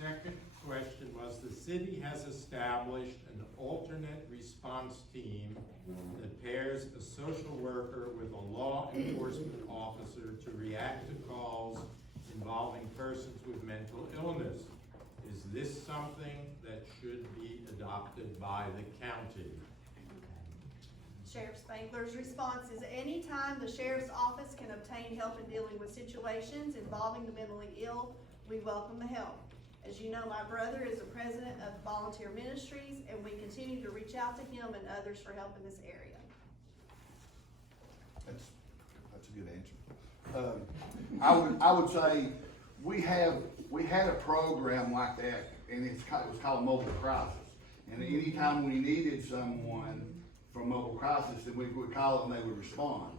second question was, the city has established an alternate response team that pairs a social worker with a law enforcement officer to react to calls involving persons with mental illness. Is this something that should be adopted by the county? Sheriff Spangler's response is, anytime the sheriff's office can obtain help in dealing with situations involving the mentally ill, we welcome the help. As you know, my brother is the president of Volunteer Ministries, and we continue to reach out to him and others for help in this area. That's a good answer. I would say we had a program like that, and it was called Mobile Crisis. And anytime we needed someone from Mobile Crisis, then we would call it and they would respond.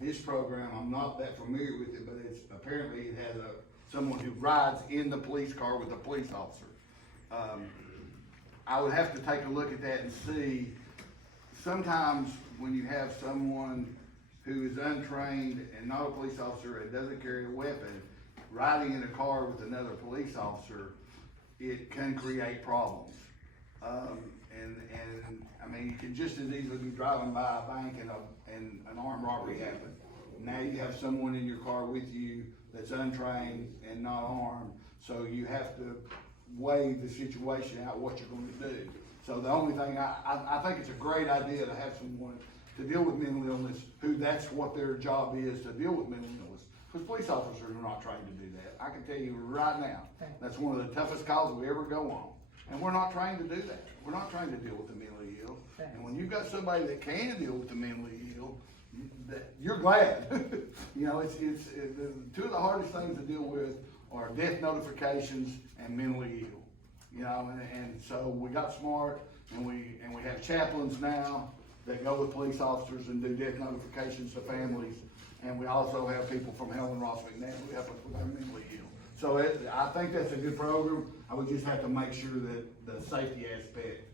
This program, I'm not that familiar with it, but apparently it has someone who rides in the police car with a police officer. I would have to take a look at that and see. Sometimes when you have someone who is untrained and not a police officer and doesn't carry a weapon, riding in a car with another police officer, it can create problems. And I mean, you can just as easily be driving by a bank and an armed robbery happen. Now you have someone in your car with you that's untrained and not armed, so you have to weigh the situation out, what you're going to do. So the only thing, I think it's a great idea to have someone to deal with mental illness, who that's what their job is, to deal with mental illness. Because police officers are not trained to do that. I can tell you right now, that's one of the toughest calls we ever go on. And we're not trained to do that. We're not trained to deal with the mentally ill. And when you've got somebody that can deal with the mentally ill, you're glad. You know, it's two of the hardest things to deal with are death notifications and mentally ill. You know, and so we got smart, and we have chaplains now that go with police officers and do death notifications to families. And we also have people from Helen Ross McNabb who help us with our mentally ill. So I think that's a good program. I would just have to make sure that the safety aspect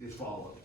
is followed.